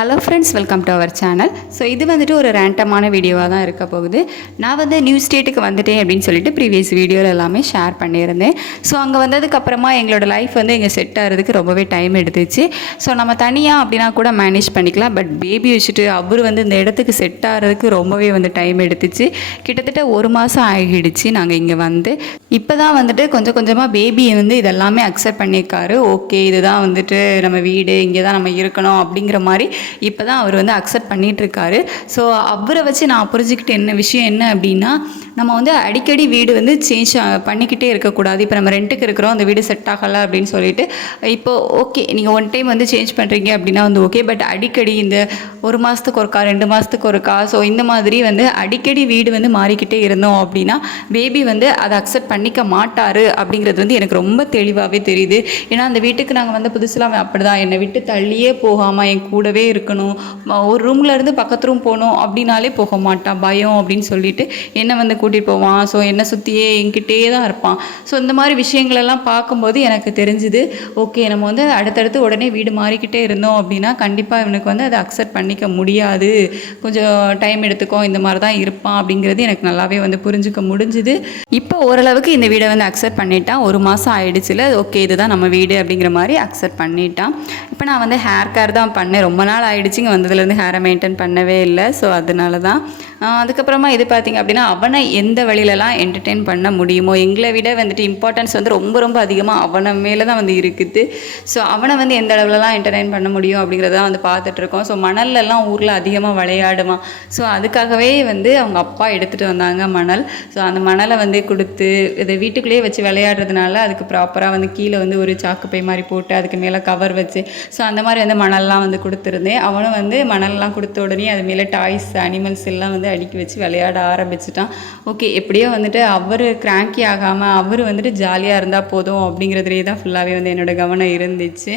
Hello friends, welcome to our channel. So இது வந்துட்டு ஒரு ரேண்டமான வீடியோவாக தான் இருக்க போகுது. நான் வந்து நியூ ஸ்டேட்டுக்கு வந்துட்டேன் அப்படின்னு சொல்லிட்டு ப்ரீவியஸ் வீடியோவில் எல்லாமே ஷேர் பண்ணியிருந்தேன். ஸோ அங்கே வந்ததுக்கப்புறமா எங்களோட லைஃப் வந்து இங்கே செட் ஆகிறதுக்கு ரொம்பவே டைம் எடுத்துச்சு. ஸோ நம்ம தனியாக அப்படின்னா கூட மேனேஜ் பண்ணிக்கலாம். பட் பேபி வச்சுட்டு அவர் வந்து இந்த இடத்துக்கு செட் ஆகிறதுக்கு ரொம்பவே வந்து டைம் எடுத்துச்சு. கிட்டத்தட்ட 1 மாதம் ஆகிடுச்சு நாங்கள் இங்கே வந்து. இப்போ தான் வந்துட்டு கொஞ்சம் கொஞ்சமாக பேபியை வந்து இதெல்லாமே அக்செப்ட் பண்ணியிருக்காரு. ஓகே, இதுதான் வந்துட்டு நம்ம வீடு, இங்கே தான் நம்ம இருக்கணும் அப்படிங்கிற மாதிரி இப்போ தான் அவர் வந்து அக்செப்ட் பண்ணிகிட்ருக்காரு. ஸோ அவரை வச்சு நான் புரிஞ்சுக்கிட்ட விஷயம் என்ன அப்படின்னா, நம்ம வந்து அடிக்கடி வீடு வந்து சேஞ்ச் பண்ணிக்கிட்டே இருக்கக்கூடாது. இப்போ நம்ம ரெண்ட்டுக்கு இருக்கிறோம், அந்த வீடு செட் ஆகலை அப்படின்னு சொல்லிட்டு இப்போது ஓகே நீங்கள் ஒன் டைம் வந்து சேஞ்ச் பண்ணுறீங்க அப்படின்னா வந்து ஓகே. பட் அடிக்கடி இந்த 1 மாதத்துக்கு ஒருக்கா 2 மாதத்துக்கு ஒருக்கா ஸோ இந்த மாதிரி வந்து அடிக்கடி வீடு வந்து மாறிக்கிட்டே இருந்தோம் அப்படின்னா பேபி வந்து அதை அக்செப்ட் பண்ணிக்க மாட்டார் அப்படிங்கிறது வந்து எனக்கு ரொம்ப தெளிவாகவே தெரியுது. ஏன்னா அந்த வீட்டுக்கு நாங்கள் வந்து புதுசுலாம் அப்படி தான், என்னை விட்டு தள்ளியே போகாமல் என் கூடவே இருக்கணும், ஒரு ரூமில் இருந்து பக்கத்து ரூம் போகணும் அப்படின்னாலே போக மாட்டான், பயம் அப்படின்னு சொல்லிட்டு என்னை வந்து கூட்டிகிட்டு போவான். ஸோ என்னை சுற்றியே என்கிட்டே தான் இருப்பான். ஸோ இந்த மாதிரி விஷயங்களெல்லாம் பார்க்கும்போது எனக்கு தெரிஞ்சுது, ஓகே நம்ம வந்து அடுத்தடுத்து உடனே வீடு மாறிக்கிட்டே இருந்தோம் அப்படின்னா கண்டிப்பாக இவனுக்கு வந்து அதை அக்செப்ட் பண்ணிக்க முடியாது, கொஞ்சம் டைம் எடுத்துக்கோ, இந்த மாதிரி தான் இருப்பான் அப்படிங்கிறது எனக்கு நல்லாவே வந்து புரிஞ்சுக்க முடிஞ்சுது. இப்போ ஓரளவுக்கு இந்த வீடை வந்து அக்செப்ட் பண்ணிட்டான். 1 மாதம் ஆகிடுச்சுல, ஓகே இதுதான் நம்ம வீடு அப்படிங்கிற மாதிரி அக்செப்ட் பண்ணிட்டான். இப்போ நான் வந்து ஹேர் கேர் தான் பண்ணேன். ரொம்ப நாள் ஆகிடுச்சிங்க வந்ததுலேருந்து ஹேரை மெயின்டைன் பண்ணவே இல்லை. ஸோ அதனால தான். அதுக்கப்புறமா இது பார்த்திங்க அப்படின்னா, அவனை எந்த வழியிலலாம் என்டர்டெயின் பண்ண முடியுமோ, எங்களை விட வந்துட்டு இம்பார்ட்டன்ஸ் வந்து ரொம்ப ரொம்ப அதிகமாக அவனை மேலே தான் வந்து இருக்குது. ஸோ அவனை வந்து எந்த அளவுலலாம் என்டர்டெயின் பண்ண முடியும் அப்படிங்கிறதான் வந்து பார்த்துட்ருக்கோம். ஸோ மணல்லலாம் ஊரில் அதிகமாக விளையாடுவான். ஸோ அதுக்காகவே வந்து அவங்க அப்பா எடுத்துகிட்டு வந்தாங்க மணல். ஸோ அந்த மணலை வந்து கொடுத்து இதை வீட்டுக்குள்ளேயே வச்சு விளையாடுறதுனால அதுக்கு ப்ராப்பராக வந்து கீழே வந்து ஒரு சாக்குப்பை மாதிரி போட்டு அதுக்கு மேலே கவர் வச்சு ஸோ அந்த மாதிரி வந்து மணல்லாம் வந்து கொடுத்துருந்தேன். அவனும் வந்து மணல்லாம் கொடுத்த உடனே அது மேலே டாய்ஸ் அனிமல்ஸ் எல்லாம் வந்து அடுக்கி வச்சு விளையாட ஆரம்பிச்சிட்டான். ஓகே, எப்படியோ வந்துட்டு அவர் கிராங்கி ஆகாமல் அவர் வந்துட்டு ஜாலியாக இருந்தால் போதும் அப்படிங்கிறதுலே தான் ஃபுல்லாகவே வந்து என்னோடய கவனம் இருந்துச்சு.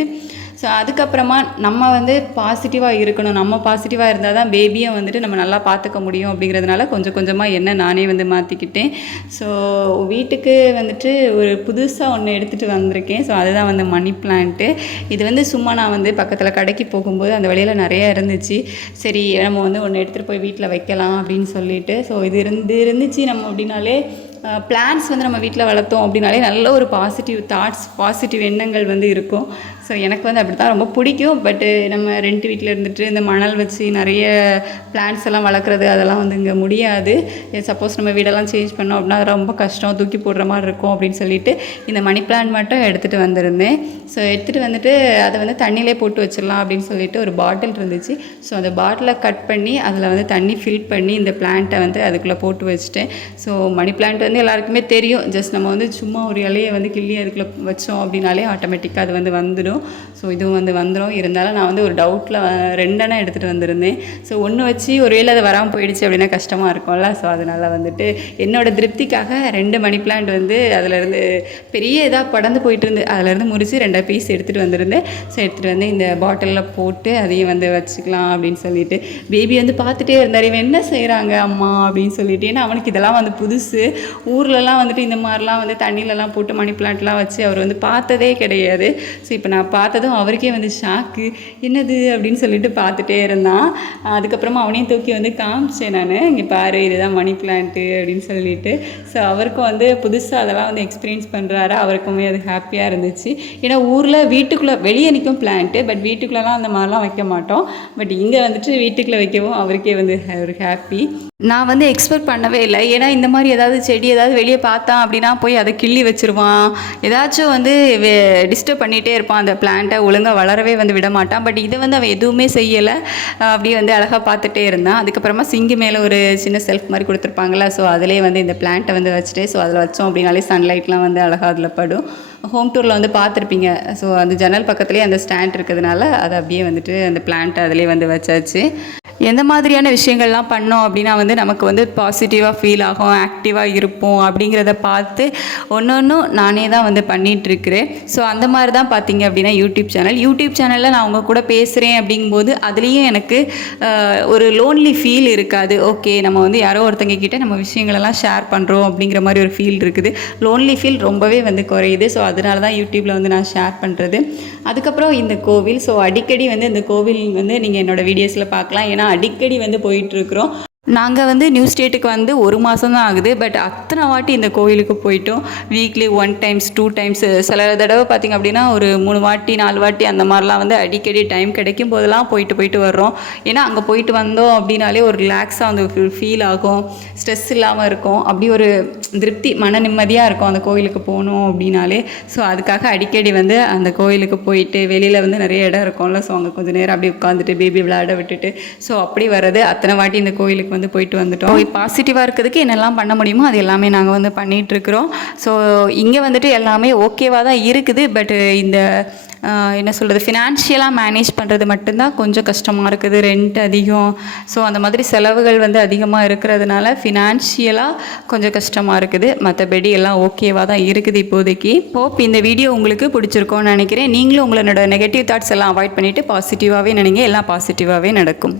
ஸோ அதுக்கப்புறமா நம்ம வந்து பாசிட்டிவாக இருக்கணும், நம்ம பாசிட்டிவாக இருந்தால் தான் பேபியும் வந்துட்டு நம்ம நல்லா பார்த்துக்க முடியும் அப்படிங்கிறதுனால கொஞ்சம் கொஞ்சமாக என்ன நானே வந்து மாற்றிக்கிட்டேன். ஸோ வீட்டுக்கு வந்துட்டு ஒரு புதுசாக ஒன்று எடுத்துகிட்டு வந்திருக்கேன். ஸோ அதுதான் வந்து மணி பிளான்ட்டு. இது வந்து சும்மா நான் வந்து பக்கத்தில் கடைக்கு போகும்போது அந்த வழியில் நிறையா இருந்துச்சு. சரி நம்ம வந்து ஒன்று எடுத்துகிட்டு போய் வீட்டில் வைக்கலாம் அப்படின்னு சொல்லிட்டு. ஸோ இது இருந்துச்சு நம்ம அப்படின்னாலே பிளான்ஸ் வந்து நம்ம வீட்டில் வளர்த்தோம் அப்படின்னாலே நல்ல ஒரு பாசிட்டிவ் தாட்ஸ், பாசிட்டிவ் எண்ணங்கள் வந்து இருக்கும். ஸோ எனக்கு வந்து அப்படி தான் ரொம்ப பிடிக்கும். பட்டு நம்ம ரெண்ட் வீட்டில் இருந்துட்டு இந்த மணல் வச்சு நிறைய பிளான்ஸ் எல்லாம் வளர்க்குறது அதெல்லாம் வந்து இங்கே முடியாது. சப்போஸ் நம்ம வீடெல்லாம் சேஞ்ச் பண்ணோம் அப்படின்னா அது ரொம்ப கஷ்டம், தூக்கி போடுற மாதிரி இருக்கும் அப்படின்னு சொல்லிட்டு இந்த மணி பிளான்ட் மட்டும் எடுத்துகிட்டு வந்திருந்தேன். ஸோ எடுத்துகிட்டு வந்துட்டு அதை வந்து தண்ணியிலே போட்டு வச்சிடலாம் அப்படின்னு சொல்லிட்டு ஒரு பாட்டில் இருந்துச்சு. ஸோ அந்த பாட்டிலை கட் பண்ணி அதில் வந்து தண்ணி ஃபில் பண்ணி இந்த பிளான்ட்டை வந்து அதுக்குள்ளே போட்டு வச்சுட்டேன். ஸோ மணி பிளான்ட் வந்து எல்லாருக்குமே தெரியும். ஜஸ்ட் நம்ம வந்து சும்மா ஒரு இலையை வந்து கிள்ளி அதுக்குள்ளே வச்சோம் அப்படின்னாலே ஆட்டோமேட்டிக்காக அது வந்து வந்துடும். ஸோ இதுவும் வந்து வந்துடும். இருந்தாலும் நான் வந்து ஒரு டவுட்டில் 2 எடுத்துகிட்டு வந்திருந்தேன். ஸோ ஒன்று வச்சு ஒருவேளை அது வராமல் போயிடுச்சு அப்படின்னா கஷ்டமாக இருக்கும்ல. ஸோ அதனால் வந்துட்டு என்னோடய திருப்திக்காக 2 மணி பிளான்ட் வந்து அதிலேருந்து பெரிய இதாக படந்து போயிட்டு இருந்து அதிலேருந்து முறித்து 2 பீஸ் எடுத்துகிட்டு வந்திருந்தேன். ஸோ எடுத்துகிட்டு வந்து இந்த பாட்டிலில் போட்டு அதையும் வந்து வச்சுக்கலாம் அப்படின்னு சொல்லிட்டு பேபி வந்து பார்த்துட்டே இருந்தார், இவன் என்ன செய்கிறாங்க அம்மா அப்படின்னு சொல்லிட்டு. ஏன்னா அவனுக்கு இதெல்லாம் வந்து புதுசு. ஊர்லலாம் வந்துட்டு இந்த மாதிரிலாம் வந்து தண்ணியிலலாம் போட்டு மணி பிளான்ட்லாம் வச்சு அவர் வந்து பார்த்ததே கிடையாது. ஸோ இப்போ நான் பார்த்ததும் அவருக்கே வந்து ஷாக்கு, என்னது அப்படின்னு சொல்லிட்டு பார்த்துட்டே இருந்தான். அதுக்கப்புறமா அவனையும் தூக்கி வந்து காமிச்சேன் நான், இங்கே பாரு இதுதான் மணி பிளான்ட்டு அப்படின்னு சொல்லிட்டு. ஸோ அவருக்கும் வந்து புதுசாக அதெல்லாம் வந்து எக்ஸ்பீரியன்ஸ் பண்ணுறாரு. அவருக்குமே அது ஹாப்பியாக இருந்துச்சு. ஏன்னா ஊரில் வீட்டுக்குள்ளே வெளியே நிற்கும் பிளான்ட்டு, பட் வீட்டுக்குள்ளெலாம் அந்த மாதிரிலாம் வைக்க மாட்டோம். பட் இங்கே வந்துட்டு வீட்டுக்குள்ளே வைக்கவும் அவருக்கே வந்து ஒரு ஹாப்பி. நான் வந்து எக்ஸ்பெக்ட் பண்ணவே இல்லை. ஏன்னா இந்த மாதிரி ஏதாவது செடி ஏதாவது வெளியே பார்த்தான் அப்படின்னா போய் அதை கிள்ளி வச்சுருவான், ஏதாச்சும் வந்து டிஸ்டர்ப் பண்ணிகிட்டே இருப்பான், அந்த பிளான்ட்டை ஒழுங்காக வளரவே வந்து விட மாட்டான். பட் இதை வந்து அவன் எதுவுமே செய்யலை, அப்படியே வந்து அழகாக பார்த்துட்டே இருந்தான். அதுக்கப்புறமா சிங்கு மேலே ஒரு சின்ன செல்ஃப் மாதிரி கொடுத்துருப்பாங்களா, ஸோ அதிலே வந்து இந்த பிளான்ட்டை வந்து வச்சுட்டு ஸோ அதில் வச்சோம் அப்படின்னாலே சன்லைட்லாம் வந்து அழகாக அதில் படும். ஹோம் டூரில் வந்து பார்த்துருப்பீங்க. ஸோ அந்த ஜன்னல் பக்கத்துலேயே அந்த ஸ்டாண்ட் இருக்கிறதுனால அதை அப்படியே வந்துட்டு அந்த பிளான்ட்டை அதிலே வந்து வச்சாச்சு. எந்த மாதிரியான விஷயங்கள்லாம் பண்ணோம் அப்படின்னா வந்து நமக்கு வந்து பாசிட்டிவாக ஃபீல் ஆகும், ஆக்டிவாக இருப்போம் அப்படிங்கிறத பார்த்து ஒன்றும் நானே தான் வந்து பண்ணிகிட்ருக்கிறேன். ஸோ அந்த மாதிரி தான் பார்த்திங்க அப்படின்னா யூடியூப் சேனலில் நான் உங்கள் கூட பேசுகிறேன் அப்படிங்கும்போது அதுலேயும் எனக்கு ஒரு லோன்லி ஃபீல் இருக்காது. ஓகே நம்ம வந்து யாரோ ஒருத்தங்க கிட்டே நம்ம விஷயங்களெல்லாம் ஷேர் பண்ணுறோம் அப்படிங்கிற மாதிரி ஒரு ஃபீல் இருக்குது. லோன்லி ஃபீல் ரொம்பவே வந்து குறையுது. ஸோ அதனால தான் யூடியூப்பில் வந்து நான் ஷேர் பண்ணுறது. அதுக்கப்புறம் இந்த கோவில், ஸோ அடிக்கடி வந்து இந்த கோவில் வந்து நீங்கள் என்னோடய வீடியோஸில் பார்க்கலாம். ஏன்னா அடிக்கடி வந்து போயிட்டுருக்குறோம். நாங்கள் வந்து நியூ ஸ்டேட்டுக்கு வந்து 1 மாதம் தான் ஆகுது. பட் அத்தனை வாட்டி இந்த கோயிலுக்கு போயிட்டோம். வீக்லி 1 டைம்ஸ் 2 டைம்ஸ், சில தடவை பார்த்திங்க அப்படின்னா ஒரு 3 வாட்டி 4 வாட்டி அந்த மாதிரிலாம் வந்து அடிக்கடி டைம் கிடைக்கும் போதெல்லாம் போயிட்டு வர்றோம். ஏன்னா அங்கே போயிட்டு வந்தோம் அப்படின்னாலே ஒரு ரிலாக்ஸாக வந்து ஃபீல் ஆகும், ஸ்ட்ரெஸ் இல்லாமல் இருக்கும், அப்படி ஒரு திருப்தி, மன நிம்மதியாக இருக்கும் அந்த கோயிலுக்கு போகணும் அப்படின்னாலே. ஸோ அதுக்காக அடிக்கடி வந்து அந்த கோயிலுக்கு போயிட்டு வெளியில் வந்து நிறைய இடம் இருக்கும்ல, ஸோ அங்கே கொஞ்சம் நேரம் அப்படியே உட்காந்துட்டு பேபி விளையாட விட்டுட்டு ஸோ அப்படி வர்றது. அத்தனை வாட்டி இந்த கோயிலுக்கு வந்து போயிட்டு வந்துட்டோம். பாசிட்டிவாக இருக்கிறதுக்கு என்னெல்லாம் பண்ண முடியுமோ அது எல்லாமே நாங்கள் வந்து பண்ணிகிட்ருக்குறோம். ஸோ இங்கே வந்துட்டு எல்லாமே ஓகேவாக தான் இருக்குது. பட் இந்த என்ன சொல்கிறது, ஃபினான்ஷியலாக மேனேஜ் பண்ணுறது மட்டும்தான் கொஞ்சம் கஷ்டமாக இருக்குது. ரெண்ட் அதிகம், ஸோ அந்த மாதிரி செலவுகள் வந்து அதிகமாக இருக்கிறதுனால ஃபினான்ஷியலாக கொஞ்சம் கஷ்டமாக இருக்குது. மற்றபடி எல்லாம் ஓகேவாக தான் இருக்குது இப்போதைக்கு. ஹோப் இந்த வீடியோ உங்களுக்கு பிடிச்சிருக்கோன்னு நினைக்கிறேன். நீங்களும் உங்களோட நெகட்டிவ் தாட்ஸ் எல்லாம் அவாய்ட் பண்ணிவிட்டு பாசிட்டிவாகவே நினைங்க, எல்லாம் பாசிட்டிவாகவே நடக்கும்.